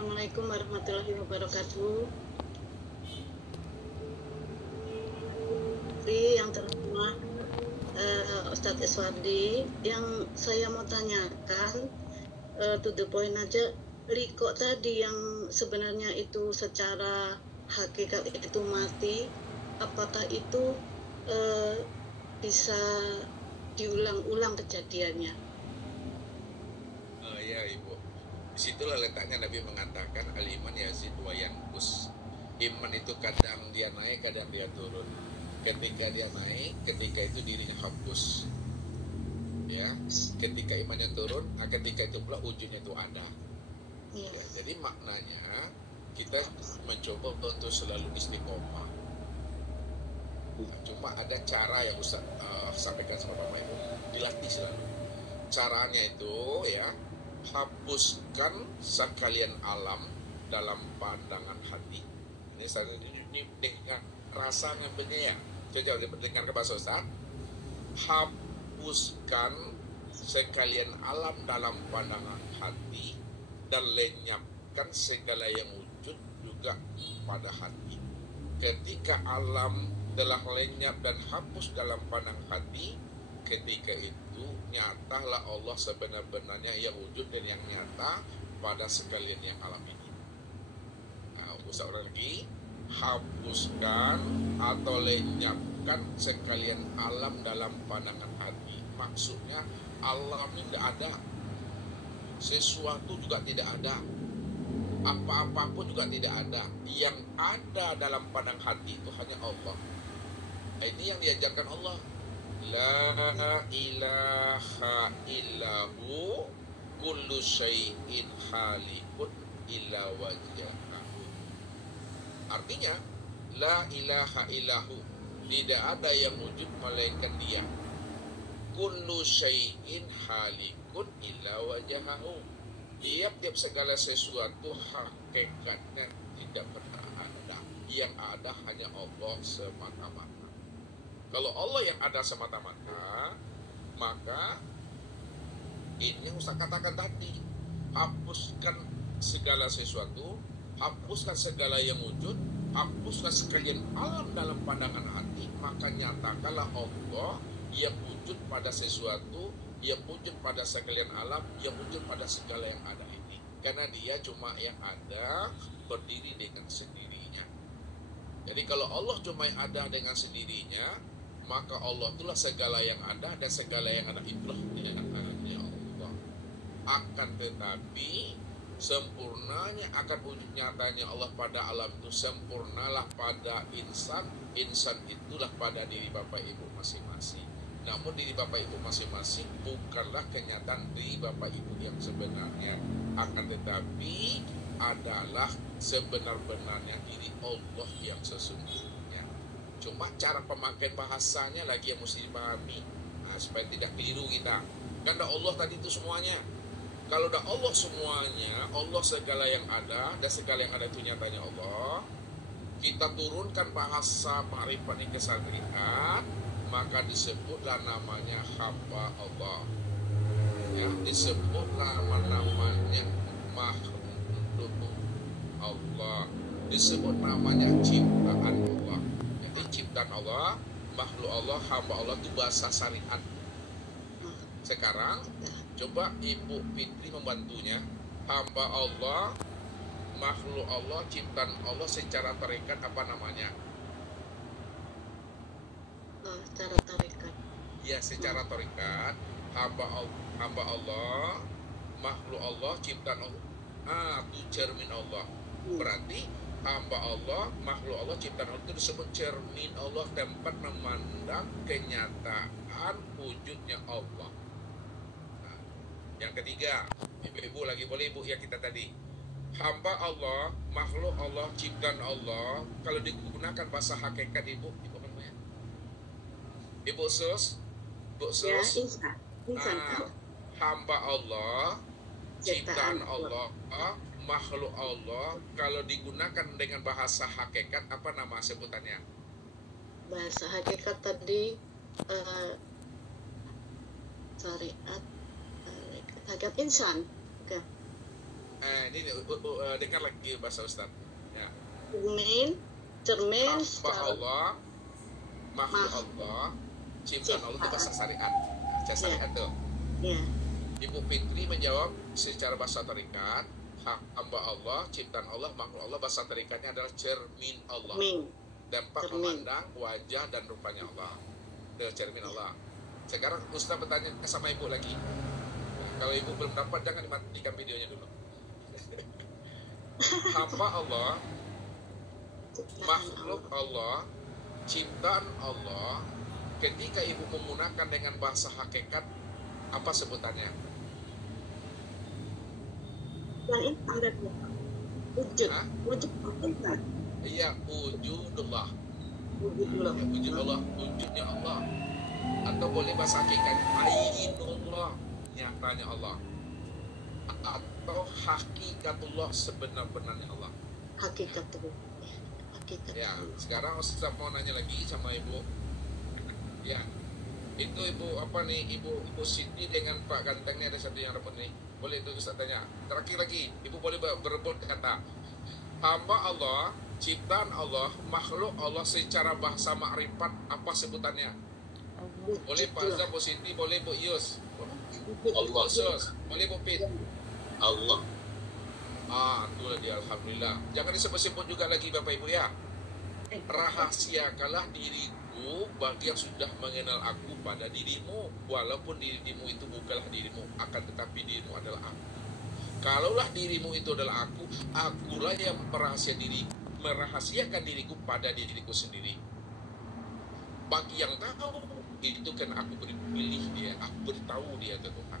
Assalamualaikum warahmatullahi wabarakatuh. Yang terhormat Ustadz Iswardi, yang saya mau tanyakan to the point aja, liko tadi yang sebenarnya itu secara hakikat itu mati, apakah itu bisa diulang-ulang kejadiannya? Ya Ibu, disitulah letaknya Nabi mengatakan al-iman yazid wa yanqus. Iman itu kadang dia naik, kadang dia turun. Ketika dia naik, ketika itu dirinya hapus, ya. Ketika imannya turun, ketika itu pula ujungnya itu ada. Ya, jadi maknanya kita mencoba untuk selalu istiqomah. Cuma ada cara yang Ustaz sampaikan sama Bapak Ibu, dilatih selalu. Caranya itu ya, hapuskan sekalian alam dalam pandangan hati. Ini dengan rasa ngambilnya ya. Coba dengar ke bahasa Ustaz. Hapuskan sekalian alam dalam pandangan hati dan lenyapkan segala yang wujud juga pada hati. Ketika alam telah lenyap dan hapus dalam pandang hati, ketika itu nyatalah Allah sebenar-benarnya yang wujud dan yang nyata pada sekalian yang alam ini. Nah, usah lagi, hapuskan atau lenyapkan sekalian alam dalam pandangan hati. Maksudnya alam ini tidak ada, sesuatu juga tidak ada, apa-apa pun juga tidak ada. Yang ada dalam pandang hati itu hanya Allah. Ini yang diajarkan Allah. La ilaha illahu kullu syai'in halikun illa wajhahu. Artinya, la ilaha illahu, tidak ada yang wujud melainkan dia. Kullu syai'in halikun illa wajhahu. Tiap-tiap segala sesuatu hakikatnya tidak pernah ada. Yang ada hanya Allah semata-mata. Kalau Allah yang ada semata-mata, maka ini yang Ustaz katakan tadi, hapuskan segala sesuatu, hapuskan segala yang wujud, hapuskan sekalian alam dalam pandangan hati, maka nyatakanlah Allah yang wujud pada sesuatu, yang wujud pada sekalian alam, yang wujud pada segala yang ada ini. Karena dia cuma yang ada, berdiri dengan sendirinya. Jadi kalau Allah cuma yang ada dengan sendirinya, maka Allah itulah segala yang ada, dan segala yang ada itulah yang hanya Allah. Akan tetapi sempurnanya akan wujud nyatanya Allah pada alam itu sempurnalah pada insan. Insan itulah pada diri Bapak Ibu masing-masing. Namun diri Bapak Ibu masing-masing bukanlah kenyataan diri Bapak Ibu yang sebenarnya. Akan tetapi adalah sebenar-benarnya diri Allah yang sesungguhnya. Cuma cara pemakai bahasanya lagi yang mesti dipahami, supaya tidak keliru kita. Kan dah Allah tadi itu semuanya. Kalau dah Allah semuanya, Allah segala yang ada, dan segala yang ada itu nyatanya Allah, kita turunkan bahasa ma'rifat kesatria, maka disebutlah namanya hamba Allah. Ya, disebut nama-namanya makhluk Allah, disebut namanya ciptaan Allah. Jadi ciptaan Allah, makhluk Allah, hamba Allah itu bahasa syariat. Sekarang coba Ibu Fitri membantunya. Hamba Allah, makhluk Allah, ciptaan Allah secara tarekat apa namanya? Secara tarekat. Ya, secara tarekat hamba Allah, makhluk Allah, ciptaan Allah. Itu cermin Allah. Berarti hamba Allah, makhluk Allah, ciptaan Allah itu disebut cermin Allah, tempat memandang kenyataan wujudnya Allah. Nah, yang ketiga, ibu-ibu lagi boleh ibu ya kita tadi. Hamba Allah, makhluk Allah, ciptaan Allah, kalau digunakan bahasa hakikat ibu apa namanya? Ibu Sus? Bu Sus? Ya, Hamba Allah, ciptaan Allah, makhluk Allah, kalau digunakan dengan bahasa hakikat apa nama sebutannya? Bahasa hakikat tadi syariat, hakikat insan. Ini dengar lagi bahasa Ustaz. Ya. cermin Hamba secara Allah, makhluk Allah, ciptaan Allah itu bahasa syariat. Bahasa syariat tuh. ya. Ibu Fitri menjawab secara bahasa tarikat, hamba Allah, ciptaan Allah, makhluk Allah, bahasa tarikatnya adalah cermin Allah. Dampak memandang wajah dan rupanya Allah. Itu cermin Allah. Sekarang Ustaz bertanya sama ibu lagi. Nah, kalau ibu belum dapat, jangan dimatikan videonya dulu. Hamba Allah, makhluk Allah, ciptaan Allah, ketika ibu menggunakan dengan bahasa hakikat, apa sebutannya? Yang ini tandanya wujud Allah. Iya, wujudullah. Wujudullah. Ya, wujud Allah, wujudnya Allah. Atau boleh bahasa hakikat, ainullah, nyatanya Allah. Atau hakikatullah, sebenar-benarnya Allah. Hakikatullah. Ya, sekarang Ustaz mau nanya lagi sama ibu. Ya, itu ibu apa nih, ibu Siti dengan Pak Gantengnya ada satu yang repot nih. Boleh itu Ustaz tanya. Terakhir lagi, ibu boleh berebut kata hamba Allah, ciptaan Allah, makhluk Allah secara bahasa makrifat, apa sebutannya? Boleh Pak Azam, Bu Siti, boleh Bu Yus. Allah sus, boleh Bu Pit. Allah. Itulah dia, alhamdulillah. Jangan disebut-sebut juga lagi Bapak Ibu ya. Rahasiakanlah diriku bagi yang sudah mengenal aku pada dirimu, walaupun dirimu itu bukanlah dirimu, akan tetapi dirimu adalah aku. Kalaulah dirimu itu adalah aku, akulah yang merahasiakan diriku pada diriku sendiri. Bagi yang tahu, itu kan aku pilih dia, aku beritahu dia ke Tuhan.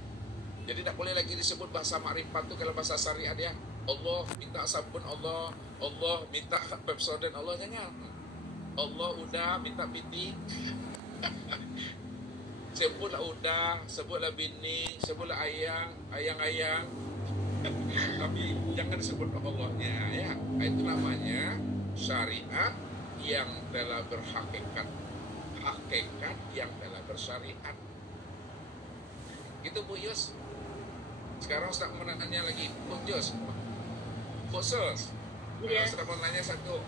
Jadi tidak boleh lagi disebut bahasa makrifat itu kalau bahasa syariat ya. Allah minta sabun Allah, Allah minta Pepsodent Allah, jangan. Allah udah minta piti. Sebutlah udah, sebutlah bini, sebutlah ayang. Tapi jangan disebut Allahnya ya. Itu namanya syariat yang telah berhakikat, hakikat yang telah bersyariat. Gitu Bu Yus. Sekarang Ustaz mau nanya lagi, Bu Yus, Bu Sus. Iya. Ustaz mau nanya satu.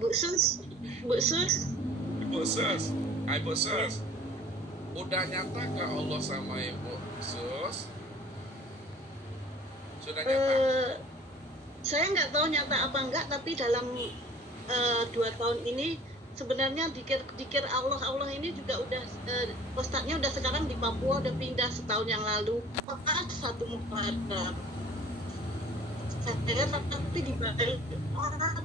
Bu Sus. Hai Bu Sus. Udah nyatakah Allah sama Ibu Sus? Sudah nyata? Saya nggak tahu nyata apa enggak, tapi dalam 2 tahun ini sebenarnya dikir Allah ini juga udah ustadznya udah sekarang di Papua, udah pindah setahun yang lalu. Satu muhadab saya tapi dibayar orang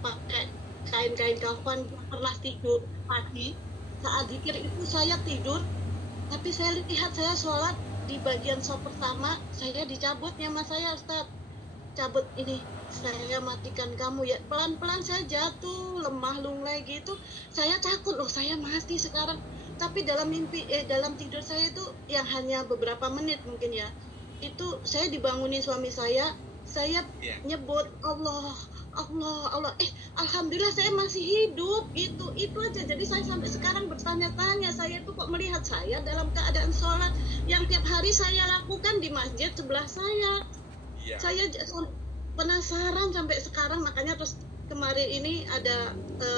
pakai kain-kain kafan, pernah tidur pagi saat dikir itu saya tidur, tapi saya lihat saya sholat di bagian sop pertama saya dicabut nyawa saya, Ustaz. Cabut ini, saya matikan kamu ya. Pelan-pelan saya jatuh, lemah lunglai gitu. Saya takut loh, saya mati sekarang. Tapi dalam mimpi, dalam tidur saya itu yang hanya beberapa menit mungkin ya. Itu saya dibanguni suami saya nyebut Allah. Alhamdulillah saya masih hidup gitu. Itu aja. Jadi saya sampai sekarang bertanya-tanya, saya tuh kok melihat saya dalam keadaan sholat yang tiap hari saya lakukan di masjid sebelah saya. Saya penasaran sampai sekarang, makanya terus kemarin ini ada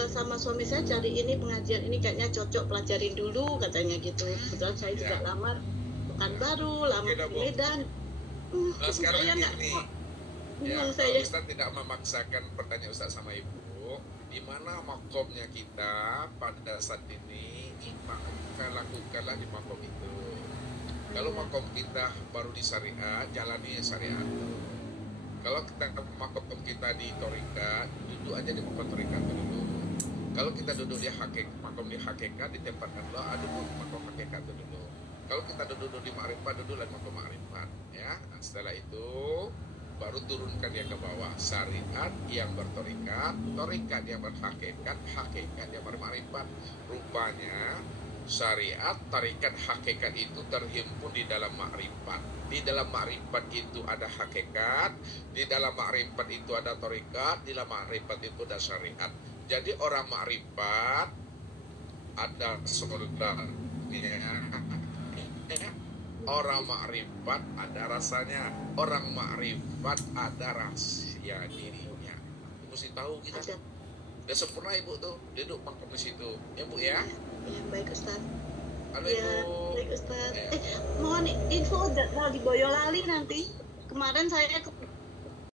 sama suami saya cari ini pengajian ini kayaknya cocok, pelajarin dulu katanya gitu. Kebetulan saya juga lamar Pekanbaru, lamar di Medan. Nah sekarang ini saya Ustaz tidak memaksakan pertanyaan Ustaz sama Ibu, di mana makomnya kita pada saat ini, maka lakukanlah di makom itu. Kalau makom kita baru di syariat, jalani syariat. Kalau kita makom kita di torikat, duduk aja di makom torikat dulu. Kalau kita duduk di makom di hakikat, ditempatkanlah duduk makom hakikat dulu. Kalau kita duduk di ma'rifat, duduklah makom ma'rifat. Ya, nah, setelah itu baru turunkan dia ke bawah. Syariat yang bertorikat, torikat yang berhakikat, hakikat yang berma'rifat. Rupanya syariat, tarikat, hakikat itu terhimpun di dalam ma'rifat. Di dalam ma'rifat itu ada hakikat, di dalam ma'rifat itu ada tarikat, di dalam ma'rifat itu ada syariat. Jadi orang ma'rifat ada surga Orang makrifat ada rasanya, orang makrifat ada rahasia dirinya. Mesti tahu kita. Ada. Udah sempurna Ibu tuh, duduk makan di situ. Ya Bu ya. Ya, baik Ustaz. Halo Ya, Ibu. baik Ustaz. Ya. Mohon info mau di Boyolali nanti. Kemarin saya